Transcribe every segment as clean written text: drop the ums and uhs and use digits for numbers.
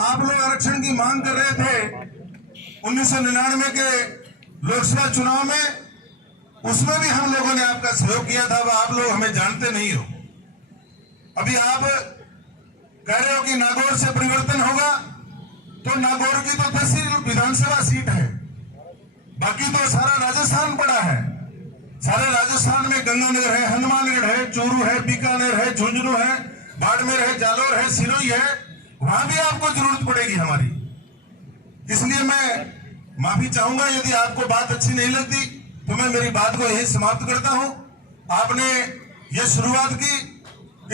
आप लोग आरक्षण की मांग कर रहे थे 1999 के लोकसभा चुनाव में, उसमें भी हम लोगों ने आपका सहयोग किया था। आप लोग हमें जानते नहीं हो। अभी आप कह रहे हो कि नागौर से परिवर्तन होगा, तो नागौर की तो तहसील विधानसभा सीट है, बाकी तो सारा राजस्थान पड़ा है। सारे राजस्थान में गंगानगर है, हनुमानगढ़ है, चूरू है, बीकानेर है, झुंझुनू है, बाड़मेर है, जालोर है, सिरोही है, वहां भी आपको जरूरत पड़ेगी हमारी। इसलिए मैं माफी चाहूंगा यदि आपको बात अच्छी नहीं लगती, तो मैं मेरी बात को यही समाप्त करता हूं। आपने ये शुरुआत की,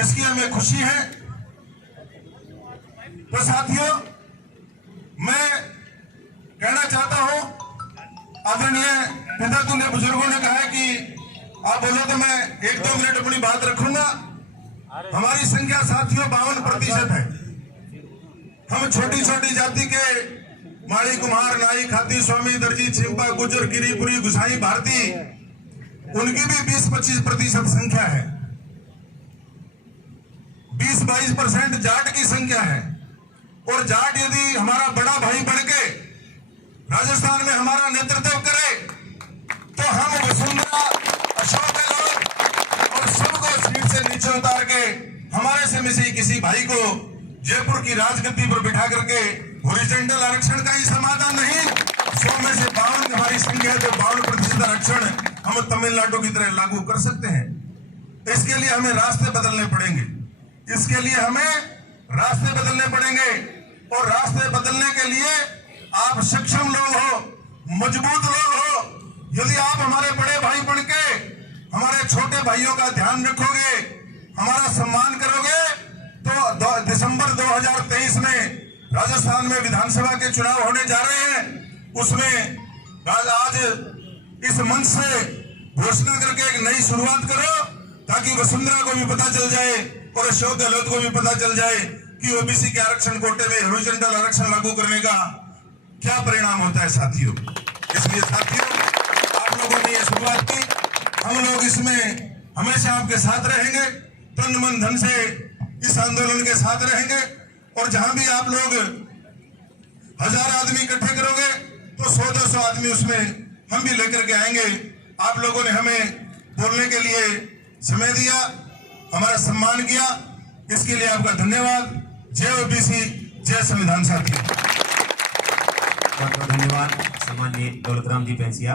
इसकी हमें खुशी है। तो साथियों, मैं कहना चाहता हूं, आदरणीय पितातुल्य बुजुर्गों ने कहा कि आप बोलो तो मैं 1-2 मिनट अपनी बात रखूंगा। हमारी संख्या साथियों 52% है। हम छोटी छोटी जाति के माड़ी, कुम्हार, नाई, खाती, स्वामी, दर्जी, छिंपा, गुजर, गिरीपुरी, गुसाई, भारती, उनकी भी 20-25% संख्या है। 20-22% जाट की संख्या है। और जाट यदि हमारा बड़ा भाई बन के राजस्थान में हमारा नेतृत्व करे, तो हम वसुंधरा, अशोक गहलोत और सबको सीट से नीचे उतार के हमारे से में से किसी भाई को जयपुर की राजगद्दी पर बिठा करके हॉरिजॉन्टल आरक्षण का ही समाधान नहीं, 100 में से 52 हमारी संख्या है, तो 52% आरक्षण हम तमिलनाडु की तरह लागू कर सकते हैं। इसके लिए हमें रास्ते बदलने पड़ेंगे। इसके लिए हमें रास्ते बदलने पड़ेंगे, और रास्ते बदलने के लिए आप सक्षम लोग हो, मजबूत लोग हो। यदि आप हमारे बड़े भाई बन के हमारे छोटे भाइयों का ध्यान रखोगे, हमारा सम्मान करोगे, तो दिसंबर 2023 में राजस्थान में विधानसभा के चुनाव होने जा रहे हैं। उसमें आज इस मंच से घोषणा करके एक नई शुरुआत करो, ताकि वसुंधरा को भी पता चल जाए और अशोक गहलोत को भी पता चल जाए कि ओबीसी के आरक्षण कोटे में हॉरिजॉन्टल आरक्षण लागू करने का क्या परिणाम होता है साथियों। इसलिए साथियों, आप लोगों ने ये शुरुआत की, हम लोग इसमें हमेशा आपके साथ रहेंगे, तन मन धन से इस आंदोलन के साथ रहेंगे। और जहां भी आप लोग 1000 आदमी इकट्ठे करोगे, तो 100-200 आदमी उसमें हम भी लेकर के आएंगे। आप लोगों ने हमें बोलने के लिए समय दिया, हमारा सम्मान किया, इसके लिए आपका धन्यवाद। जय ओबीसी, जय संविधान। साथियों, बहुत बहुत धन्यवाद सम्माननीय दौलतराम जी पेंसिया।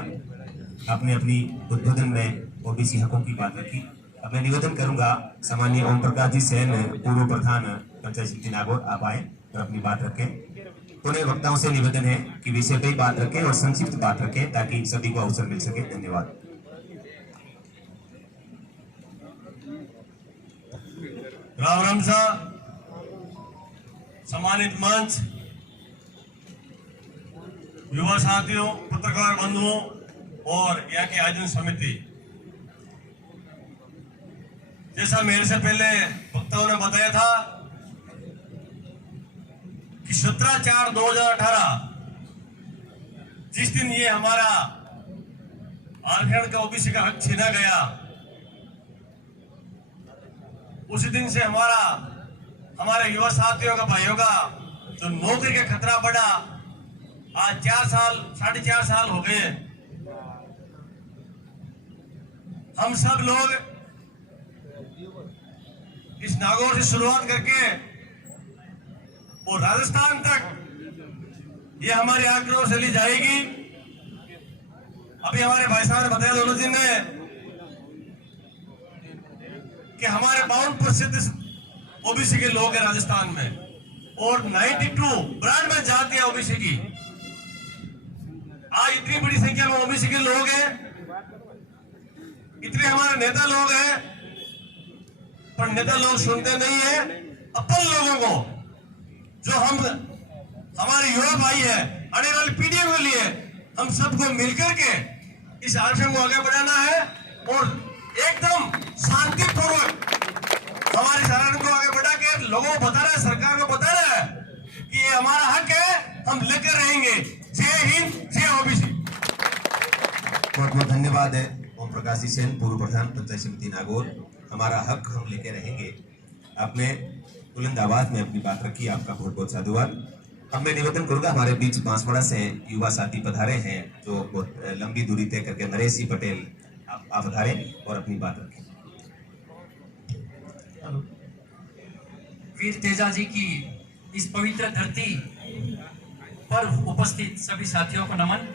आपने अपनी उद्बोधन में ओबीसी हकों की बात रखी। अब मैं निवेदन करूंगा सम्माननीय ओम प्रकाश जी सेन, पूर्व प्रधान पंचायत समिति नागौर, आप आए और अपनी बात रखें। उन्हें वक्ताओं से निवेदन है कि विषय पे बात रखें और संक्षिप्त बात रखें, ताकि सभी को अवसर मिल सके। धन्यवाद। राम राम सा सम्मानित मंच, युवा साथियों, पत्रकार बंधुओं और यहाँ की आयोजन समिति, जैसा मेरे से पहले वक्ताओं ने बताया था कि 17/4/2018 जिस दिन ये हमारा आरक्षण का ओबीसी का हक छीना गया, उसी दिन से हमारे युवा साथियों का, भाइयों का जो नौकरी का खतरा बढ़ा। आज 4 साल, 4.5 साल हो गए। हम सब लोग इस नागौर से शुरुआत करके और राजस्थान तक ये हमारी आग्रह चली जाएगी। अभी हमारे भाई साहब ने बताया, दोनों जी ने, कि हमारे 52% ओबीसी के लोग हैं राजस्थान में, और 92 जाति है ओबीसी की। आज इतनी बड़ी संख्या में ओबीसी के लोग हैं, इतने हमारे नेता लोग हैं, पर नेता लोग सुनते नहीं है अपन लोगों को, जो हमारे युवा भाई है, आने वाली पीढ़ियों के लिए हम सबको मिलकर के इस आरक्षण को आगे बढ़ाना है, और एकदम शांतिपूर्वक हमारे आरक्षण को आगे बढ़ा के लोगों को बता रहा है, सरकार को बता रहा है कि ये हमारा हक है, हम लेकर रहेंगे। जय हिंद, जय ओबीसी। बहुत बहुत धन्यवाद है ओम प्रकाश जी सेन, पूर्व प्रधान पंचायत समिति नागौर। हमारा हक हम लेके रहेंगे। आपने बुलंद आवाज में अपनी बात रखी। आपका बहुत बहुत साधुवाद। अब मैं निवेदन करूंगा, हमारे बीच बांसवाड़ा से युवा साथी पधारे हैं जो बहुत लंबी दूरी तय करके, नरेश जी पटेल आप पधारे और अपनी बात रखें। वीर तेजा जी की इस पवित्र धरती पर उपस्थित सभी साथियों को नमन।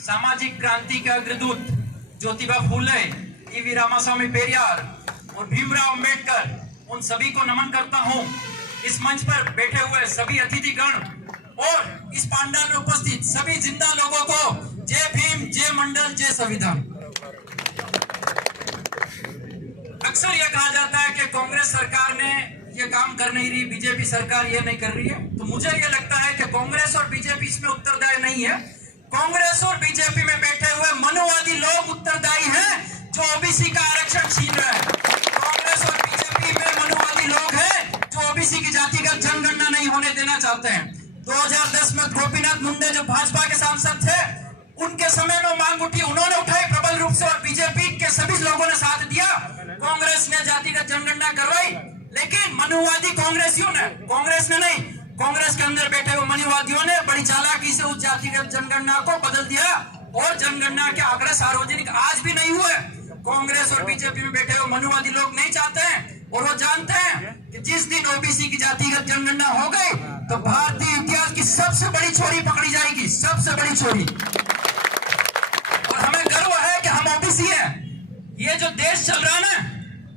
सामाजिक क्रांति के अग्रदूत ज्योतिबा फूले, ईवी रामास्वामी पेरियार और भीमराव अंबेडकर, उन सभी को नमन करता हूं। इस मंच पर बैठे हुए सभी अतिथिगण और इस पांडाल में उपस्थित सभी जिंदा लोगों को जय भीम, जय मंडल, जय संविधान। अक्सर यह कहा जाता है कि कांग्रेस सरकार ने ये काम कर नहीं रही, बीजेपी सरकार ये नहीं कर रही है। तो मुझे ये लगता है कि कांग्रेस और बीजेपी इसमें उत्तरदायी नहीं है। कांग्रेस और बीजेपी में बैठे हुए मनोवादी लोग उत्तरदायी हैं जो ओबीसी का आरक्षण छीन रहे हैं। कांग्रेस और बीजेपी में मनोवादी लोग हैं जो ओबीसी की जातिगत जनगणना नहीं होने देना चाहते हैं। 2010 में गोपीनाथ मुंडे जो भाजपा के सांसद थे, उनके समय में मांग उठी, उन्होंने उठाई प्रबल रूप से और बीजेपी के सभी लोगों ने साथ दिया। कांग्रेस ने जातिगत जनगणना करवाई, लेकिन मनुवादी कांग्रेसियों ने, कांग्रेस ने नहीं, कांग्रेस के अंदर बैठे हुए मनुवादियों ने बड़ी चालाकी से उस जातिगत जनगणना को बदल दिया और जनगणना के आंकड़े सार्वजनिक आज भी नहीं हुए। कांग्रेस और बीजेपी में बैठे हुए मनुवादी लोग नहीं चाहते हैं और वो जानते हैं कि जिस दिन ओबीसी की जातिगत जनगणना हो गई तो भारतीय इतिहास की सबसे बड़ी चोरी पकड़ी जाएगी, सबसे बड़ी चोरी। और हमें गर्व है कि हम ओबीसी हैं। ये जो देश चल रहा है ना,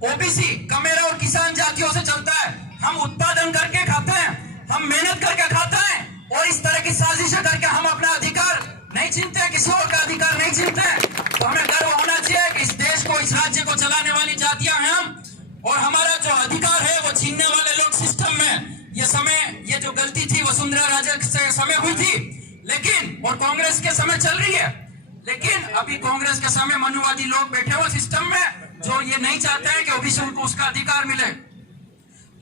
ओबीसी कमेरा और किसान जातियों से चलता है। हम उत्पादन करके खाते हैं, हम मेहनत करके खाते हैं और इस तरह की साजिशें करके हम अपना अधिकार नहीं छीनते हैं, किसी और का अधिकार नहीं छीनते हैं। तो हमें गर्व होना चाहिए कि इस देश को, इस राज्य को चलाने वाली जातियां हैं हम, और हमारा जो अधिकार है वो छीनने वाले लोग सिस्टम में। ये जो गलती थी वसुंधरा राजे के समय हुई थी, लेकिन और कांग्रेस के समय चल रही है, लेकिन अभी कांग्रेस के समय मनुवादी लोग बैठे हुए सिस्टम में जो ये नहीं चाहते हैं कि ओबीसी को उसका अधिकार मिले।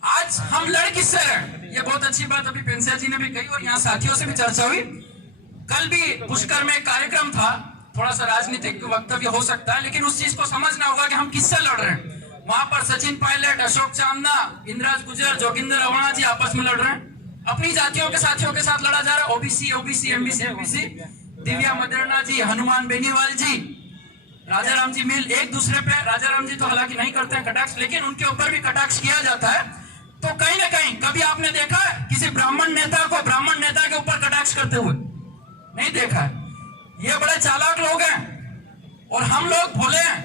आज हम लड़ किससे रहे, ये बहुत अच्छी बात अभी पेंसिया जी ने भी कही और यहाँ साथियों से भी चर्चा हुई। कल भी पुष्कर में एक कार्यक्रम था, थोड़ा सा राजनीतिक वक्तव्य हो सकता है, लेकिन उस चीज को समझना होगा कि हम किससे लड़ रहे हैं। वहां पर सचिन पायलट, अशोक चांदना, इंद्राज गुजर, जोगिंदर रवाना जी आपस में लड़ रहे हैं। अपनी जातियों के साथियों के साथ लड़ा जा रहा है। OBC, OBC, MBC, MBC, Divya Maderna ji, Hanuman Beniwal ji, Rajaram ji मिल एक दूसरे पे, राजाराम जी तो हालांकि नहीं करते हैं कटाक्ष, लेकिन उनके ऊपर भी कटाक्ष किया जाता है। तो कहीं ना कहीं कभी आपने देखा है किसी ब्राह्मण नेता को ब्राह्मण नेता के ऊपर कटाक्ष करते हुए? नहीं देखा है। ये बड़े चालाक लोग हैं और हम लोग भोले हैं,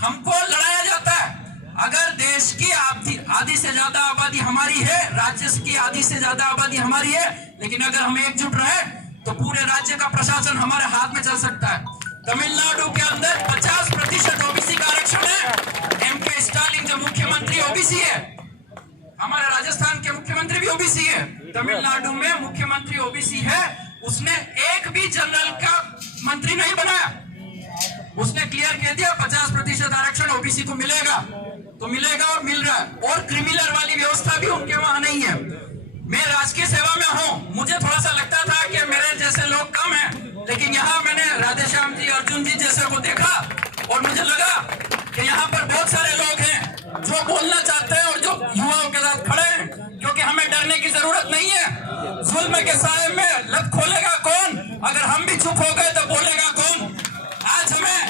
हमको लड़ाया जाता है। अगर देश की आधी से ज्यादा आबादी हमारी है, राज्य की आधी से ज्यादा आबादी हमारी है, लेकिन अगर हम एकजुट रहे तो पूरे राज्य का प्रशासन हमारे हाथ में चल सकता है। तमिलनाडु के अंदर 50% ओबीसी का आरक्षण है। एमके स्टालिन जो मुख्यमंत्री ओबीसी है, हमारे राजस्थान के मुख्यमंत्री भी ओबीसी है, तमिलनाडु में मुख्यमंत्री ओबीसी है। उसने एक भी जनरल का मंत्री नहीं बनाया, उसने क्लियर कह दिया 50% आरक्षण ओबीसी को मिलेगा, तो मिलेगा और मिल रहा है। और क्रिमिनल वाली व्यवस्था भी उनके वहां नहीं है। मैं राजकीय सेवा में हूं, मुझे थोड़ा सा लगता था कि मेरे जैसे लोग कम हैं, लेकिन यहाँ मैंने राधेश्याम जी, अर्जुन जी जैसे को देखा और मुझे लगा कि यहाँ पर बहुत सारे लोग हैं जो बोलना चाहते हैं और जो युवाओं के साथ खड़े हैं, क्योंकि हमें डरने की जरूरत नहीं है। जुल्म के साए में लत खोलेगा कौन? अगर हम भी चुप हो गए तो बोलेगा कौन? आज हमें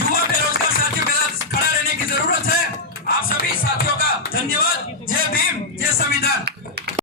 युवा बेरोजगार साथियों के साथ खड़ा रहने की जरूरत है। आप सभी साथियों का धन्यवाद। जय भीम, जय संविधान।